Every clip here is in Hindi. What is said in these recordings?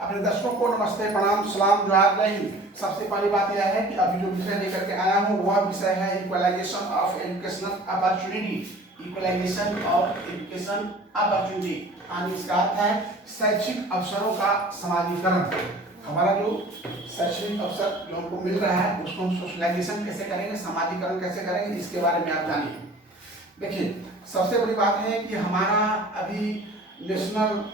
अपने दर्शकों को नमस्ते, प्रणाम, सलाम, जोहार, जय हिंद। सबसे पहली बात यह है कि अभी जो विषय लेकर के आया हूँ वह विषय है equalisation of educational opportunity. Equalisation of education opportunity यानी इसका अर्थ है शैक्षिक अवसरों का समाजीकरण। हमारा जो शैक्षणिक अवसर जो हमको मिल रहा है उसको हम सोशलाइजेशन कैसे करेंगे, समाजीकरण कैसे करेंगे, इसके बारे में आप जानिए। देखिए, सबसे बड़ी बात है कि हमारा अभी नेशनल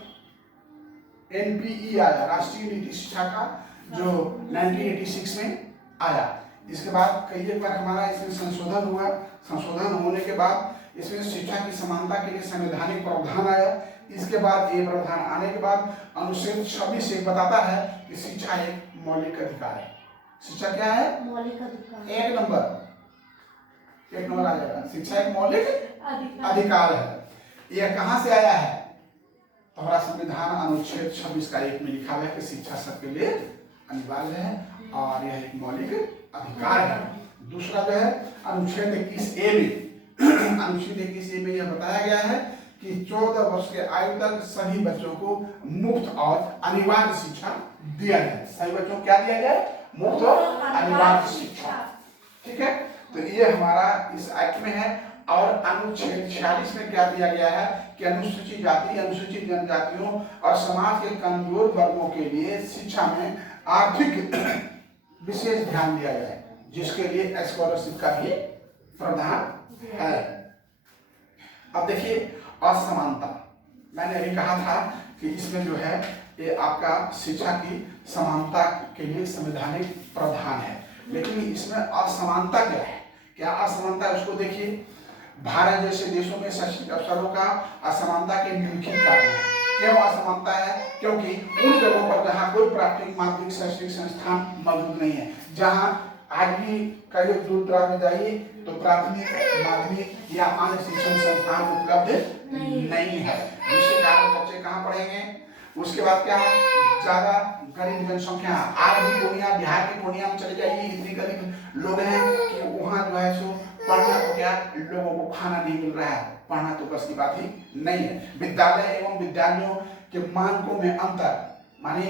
NPE आया, राष्ट्रीय नीति शिक्षा का, जो 1986 में आया। इसके बाद कई एक बार हमारा इसमें संशोधन हुआ। संशोधन होने के बाद इसमें शिक्षा की समानता के लिए संवैधानिक प्रावधान आया। इसके बाद ये प्रावधान आने के बाद अनुच्छेद 26 एक बताता है कि शिक्षा एक मौलिक अधिकार है। शिक्षा क्या है? मौलिक अधिकार। एक नंबर आ जाएगा। शिक्षा एक मौलिक अधिकार है। यह कहाँ से आया है? हमारा संविधान अनुच्छेद 26 का 1 में लिखा हुआ है कि शिक्षा सबके लिए अनिवार्य है और यह एक मौलिक अधिकार है। दूसरा जो है अनुच्छेद 21A में अनुच्छेद 21A में यह बताया गया है कि 14 वर्ष के आयु तक सभी बच्चों को मुफ्त और अनिवार्य शिक्षा दिया जाए। सभी बच्चों को क्या दिया जाए? मुफ्त और अनिवार्य शिक्षा। ठीक है, तो ये हमारा इस एक्ट में है। और अनुच्छेद 46 में क्या दिया गया है कि अनुसूचित जाति, अनुसूचित जनजातियों और समाज के कमजोर वर्गों के लिए शिक्षा में आर्थिक विशेष ध्यान दिया जाए, जिसके लिए स्कॉलरशिप का भी प्रावधान है। अब देखिए, असमानता, मैंने अभी कहा था कि इसमें जो है ये आपका शिक्षा की समानता के लिए संवैधानिक प्रावधान है, लेकिन इसमें असमानता क्या है? क्या असमानता है उसको देखिए। भारत जैसे देशों में शैक्षिक अवसरों का असमानता के निम्नलिखित कारण है। क्यों असमानता है? क्योंकि उन जगहों पर जहाँ कोई प्राथमिक माध्यमिक शैक्षणिक संस्थान मौजूद नहीं है, जहाँ आज भी कई दूर दराज में जाइए तो प्राथमिक, माध्यमिक या अन्य शिक्षण संस्थान उपलब्ध नहीं है, जिसके कारण बच्चे कहाँ पढ़ेंगे। उसके बाद क्या है? ज्यादा गरीब जनसंख्या। आज भी पूर्णिया, बिहार के पूर्णिया में चले जाइए, इतनी गरीब लोग हैं कि वहाँ जो है सो पढ़ना तो क्या, लोगों को खाना नहीं मिल रहा है, पढ़ना तो बस की बात ही नहीं है। विद्यालय एवं विद्यालयों के मानकों में अंतर, माने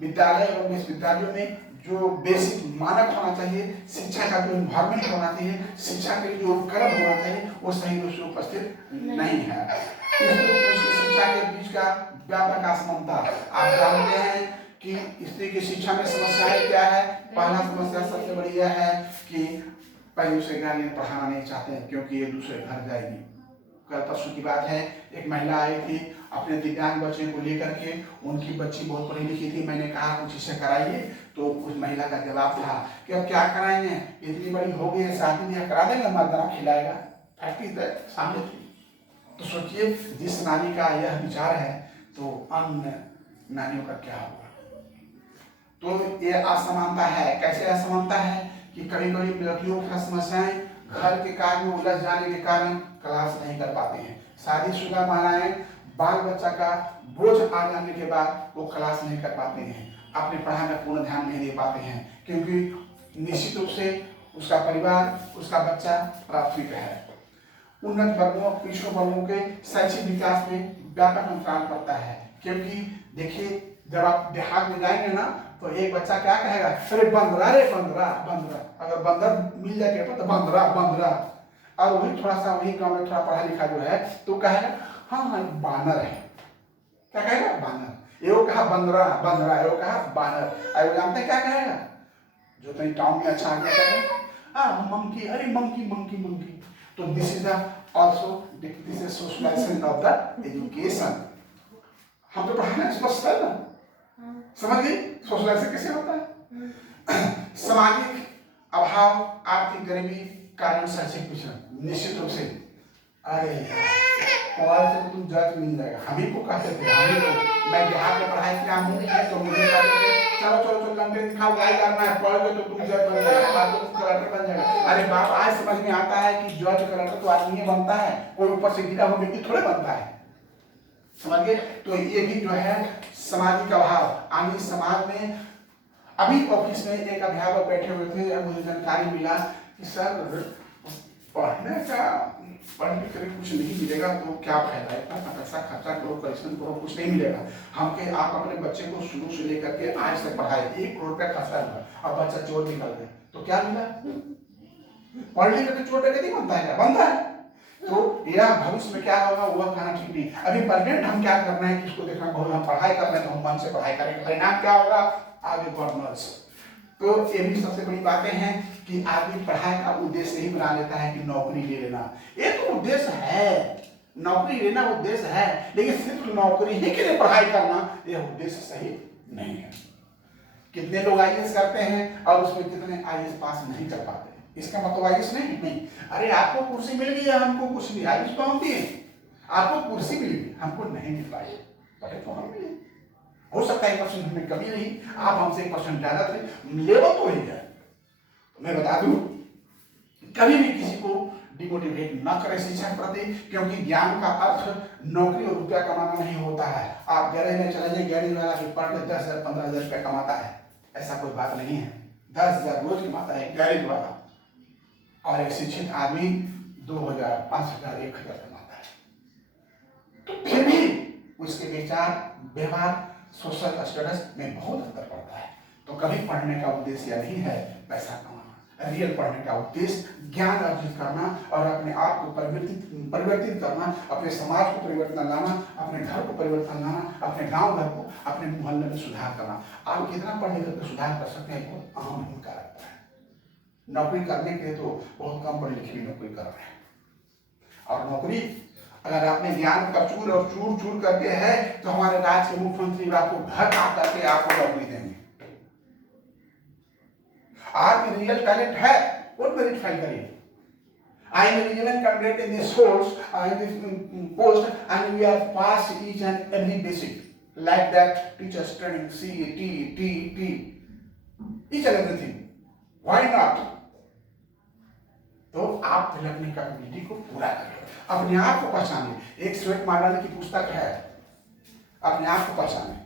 विद्यालय एवं विश्वविद्यालयों में जो बेसिक मानक होना चाहिए, शिक्षा का जो इन्वायरमेंट होना चाहिए, शिक्षा के लिए जो उपकरण होना चाहिए, वो सही रूप से उपस्थित नहीं है। शिक्षा के बीच का व्यापक असमानता। आप जानते हैं कि स्त्री की शिक्षा में समस्याएं क्या है? पहला समस्या सबसे बड़ी यह है कि पहले उसे घर में पढ़ाना नहीं चाहते हैं, क्योंकि ये दूसरे घर जाएगी। कल परसों की बात है, एक महिला आई थी अपने दिव्यांग बच्चे को लेकर के। उनकी बच्ची बहुत पढ़ी लिखी थी। मैंने कहा कुछ इसे कराइए, तो उस महिला का जवाब था कि अब क्या कराएंगे, इतनी बड़ी हो गई है, शादी ब्याह करा देंगे, मर्दाना खिलाएगा। फैक्ट्री सामने थी। तो सोचिए, जिस नारी का यह विचार है तो अन्य नारियों का क्या होगा। तो ये असमानता है। कैसे असमानता है कि कभी कभी लड़कियों की समस्याएं घर के कार्य में उलझ जाने के कारण क्लास नहीं कर पाते हैं। शादीशुदा महिलाएं बाल बच्चा का बोझ आ जाने के बाद वो क्लास नहीं कर पाते हैं, अपने पढ़ाई में पूर्ण ध्यान नहीं दे पाते हैं, क्योंकि निश्चित रूप से उसका परिवार, उसका बच्चा प्राथमिक है। उन्नत वर्गों, पिछड़े वर्गों के शैक्षिक विकास में व्यापक नुकसान पड़ता है। क्योंकि देखिए, जब आप देहात में जाएंगे ना तो एक बच्चा क्या कहेगा? अरे बंदरा, रे बंदरा, बंदरा। अगर बंदर मिल जाए तो बंदरा, बंदरा। और वही थोड़ा सा वही गांव में थोड़ा पढ़ा लिखा जो है तो कहेगा हाँ बानर है। क्या कहेगा? बानर। ये कहा बंदरा, बंदरा, ये कहा बानर। और वो जानते क्या कहेगा? जो कहीं टाउन में अच्छा आगे कहेगा मंकी, अरे मंकी, मंकी, मंकी। तो this is also this is socialization of the education। हम तो पढ़ाना स्पष्ट है ना, समझ गई सोशलाइजेशन कैसे होता है। सामाजिक अभाव, आर्थिक गरीबी कारण शैक्षिक पिछड़न। निश्चित रूप से अरे मोबाइल से तुम जज मिल जाएगा। हम ही को कहते थे, हम ही को, मैं बिहार में पढ़ाई किया हूँ तो मुझे कहते थे चलो चलो चलो लंबे दिखाओ, गाय करना है, पढ़ लो तो तुम जज बन जाएगा, तो तुम कलेक्टर बन जाएगा। अरे बाप, आज समझ में आता है कि जज कलेक्टर तो आदमी बनता है, कोई ऊपर से गिरा हुआ व्यक्ति थोड़े बनता है। समझ गए? तो ये भी जो है सामाजिक अभाव। आगे समाज में अभी ऑफिस में एक अध्यापक बैठे हुए थे, मुझे जानकारी मिला कि सर पढ़ने का पढ़ लिख कर कुछ नहीं मिलेगा तो क्या फायदा है? इतना पैसा खर्चा करो, परिश्रम करो, कुछ नहीं मिलेगा। हम के आप अपने बच्चे को शुरू से लेकर के आज तक पढ़ाए, 1 करोड़ रुपया खर्चा हुआ, अब बच्चा चोर निकल गया तो क्या मिला? पढ़ लिख करके चोर डकैती बनता है क्या? बनता है। तो यह भविष्य में क्या होगा वह खाना ठीक नहीं। अभी प्रेजेंट हम क्या करना है कि इसको देखना, बहुत हम पढ़ाई कर रहे हैं तो हम मन से पढ़ाई करेंगे, परिणाम क्या होगा? आगे बढ़ना। तो ये भी सबसे बड़ी बातें हैं कि आदमी पढ़ाई का उद्देश्य ही बना लेता है कि नौकरी ले लेना। ये तो उद्देश्य है, नौकरी लेना उद्देश्य है, लेकिन सिर्फ नौकरी ही के लिए पढ़ाई करना यह उद्देश्य सही नहीं है। कितने लोग आईएएस करते हैं और उसमें कितने आईएएस पास नहीं कर पाते? इसका मतलब आईएएस नहीं। अरे आपको कुर्सी मिल गई, हमको कुछ नहीं, आईएएस तो हम दिए, आपको कुर्सी मिल गई, हमको नहीं मिल पाई, पढ़े तो हम मिले। हो सकता है 1% हमें कमी रही, आप हमसे 1% ज्यादा थे, लेवल तो ही है। तो मैं बता दूं, कभी भी किसी को डिमोटिवेट न करें शिक्षा के प्रति, क्योंकि ज्ञान का अर्थ नौकरी और रुपया कमाना नहीं होता है। आप गैरेज में चले जाइए, गैरेज वाला भी पढ़ के 10,000 15,000 रुपया कमाता है, ऐसा कोई बात नहीं है। 10,000 रोज कमाता है गैरेज वाला, और एक शिक्षित आदमी 2,000 5,000 1,000 कमाता है। तो फिर भी उसके विचार, व्यवहार, सोशल स्टेटस में बहुत अंतर पड़ता है। तो कभी पढ़ने का उद्देश्य नहीं है पैसा कमाना। रियल पढ़ने का उद्देश्य ज्ञान अर्जित करना और अपने आप को परिवर्तित करना, अपने समाज को परिवर्तन लाना, अपने घर को परिवर्तन लाना, अपने गांव घर को, अपने मोहल्ले में सुधार करना। आप कितना पढ़ लिख कर सुधार कर सकते हैं, बहुत अहम भूमिका रखता है। नौकरी करने के लिए तो बहुत कम पढ़े लिखे भी नौकरी कर रहे हैं, और नौकरी अगर आपने ज्ञान का चूर और चूर करके है तो हमारे राज्य के मुख्यमंत्री आपको घर आ करके आपको नौकरी देंगे। आप में रियल टैलेंट है, वो मेरिट फाइल करिए। I am a relevant candidate in this course, in this post, and we have passed each and every basic, like that teachers training, CET, TET, each and everything. Why not? तो आप पहले अपनी कैपेबिलिटी को पूरा करिए, अपने आप को पहचानिए। एक स्वेट मॉडल की पुस्तक है, अपने आप को पहचाने,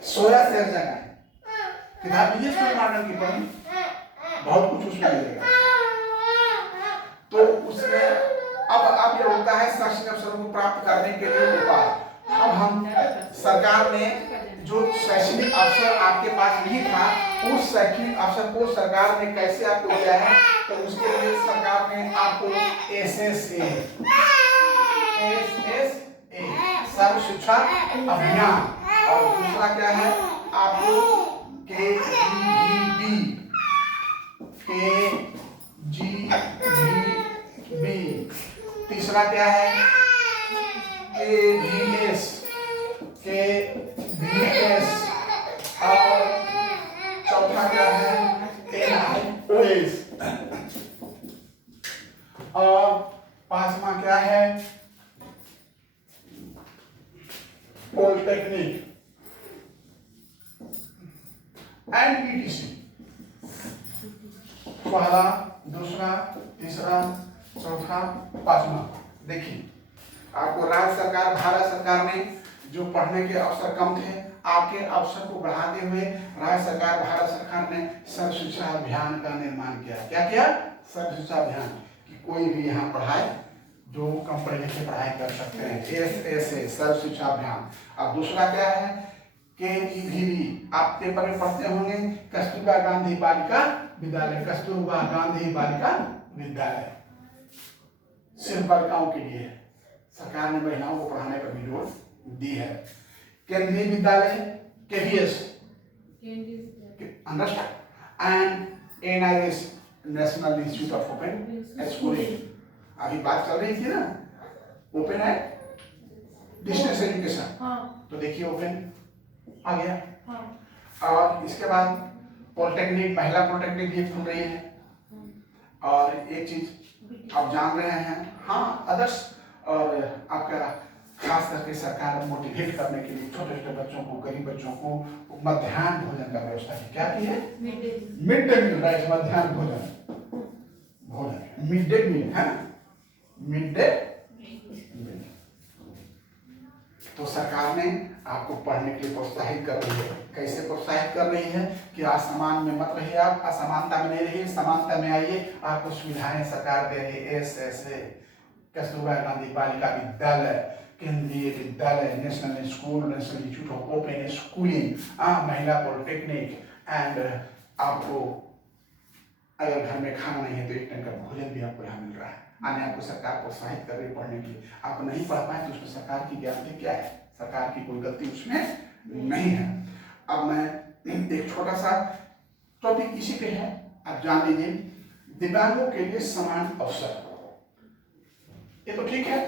सोया से जगह है, किताब लीजिए स्वेट मॉडल की, पढ़िए, बहुत कुछ उसमें मिलेगा। तो उसमें अब ये होता है शैक्षणिक अवसरों को प्राप्त करने के लिए उपाय। अब हम सरकार ने जो शैक्षणिक अवसर आपके पास नहीं था, उस शैक्षणिक अवसर को सरकार ने कैसे आपको दिया है, तो उसके लिए सरकार ने आपको SSA सर्व शिक्षा अभियान, और दूसरा क्या है आपको KGB, तीसरा क्या है KVS, और चौथा क्या है NIOS, और पांचवा क्या है पॉलिटेक्निक एंड ETC। पहला, दूसरा, तीसरा, चौथा, पांचवा। देखिए, आपको राज्य सरकार, भारत सरकार ने जो पढ़ने के अवसर कम थे, आपके अवसर को बढ़ाते हुए राज्य सरकार, भारत सरकार ने सर्व शिक्षा अभियान का निर्माण किया। क्या किया? सर्व शिक्षा अभियान, कि कोई भी यहाँ पढ़ाए जो कम पढ़े लिखे पढ़ाई कर सकते हैं, SSA सर्व शिक्षा अभियान। और दूसरा क्या है KGB, आप पेपर में पढ़ते होंगे, कस्तूरबा गांधी बालिका विद्यालय, कस्तूरबा गांधी बालिका विद्यालय सिर्फ बालिकाओं के लिए है। सरकार ने महिलाओं को पढ़ाने पर भी जोर दी है। केंद्रीय विद्यालय KVS, understand, and NIS national institute of open schooling. अभी बात चल रही थी ना ओपन है डिस्टेंस एजुकेशन, तो देखिए ओपन आ गया। और इसके बाद पॉलिटेक्निक, महिला पॉलिटेक्निक भी खुल रही है। और एक चीज आप जान रहे हैं, हाँ अदर्स, और आपका खास करके सरकार मोटिवेट करने के लिए छोटे छोटे बच्चों को, गरीब बच्चों को मध्याह्न भोजन का व्यवस्था की। क्या की है? मिड डे मील, राइट, मध्याह्न भोजन, मिड डे मील है, मिड डे मील। तो सरकार ने आपको पढ़ने के लिए प्रोत्साहित कर रही है। कैसे प्रोत्साहित कर रही है कि असमान में मत रहिए, आप असमानता में नहीं रहिए, समानता में आइए। आपको सुविधाएं सरकार दे रही है, SSA कस्तूरबा गांधी बालिका विद्यालय, केंद्रीय विद्यालय, national school, national institute of open schooling, महिला पॉलिटेक्निक एंड आपको अगर घर में खाना नहीं है तो एक टाइम का भोजन भी आपको यहाँ मिल रहा है। आने आपको सरकार प्रोत्साहित कर रही है पढ़ने के लिए। आप नहीं पढ़ पाए तो उसमें सरकार की गारंटी क्या है? सरकार की कोई गलती उसमें नहीं है। अब मैं एक छोटा सा टॉपिक इसी पे है, आप जान लीजिए, दिव्यांगों के लिए समान अवसर। ये तो ठीक है,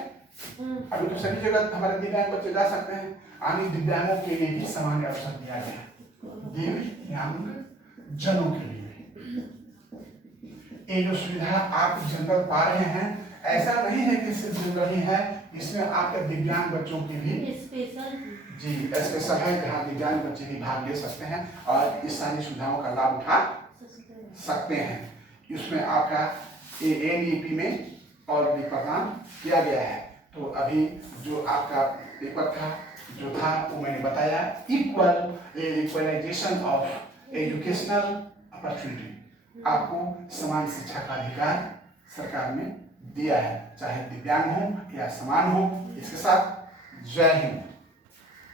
अभी तो सभी जगह हमारे दिव्यांग बच्चे जा सकते हैं, आगे दिव्यांगों के लिए भी समान अवसर दिया गया, दिव्यांग जनों के लिए। ये जो सुविधा आप जनरल पा रहे हैं, ऐसा नहीं है कि सिर्फ जनरल ही है, इसमें आपके दिव्यांग बच्चों की भी स्पेशल है, जहाँ दिव्यांग बच्चे भी भाग ले सकते हैं और इस सारी सुविधाओं का लाभ उठा सकते हैं। इसमें आपका ANEP में और भी प्रदान किया गया है। तो अभी जो आपका पेपर था जो था वो मैंने बताया, इक्वलाइजेशन ऑफ एजुकेशनल अपॉर्चुनिटी, आपको समान शिक्षा का अधिकार सरकार ने दिया है, चाहे दिव्यांग हो या समान हो। इसके साथ जय हिंद।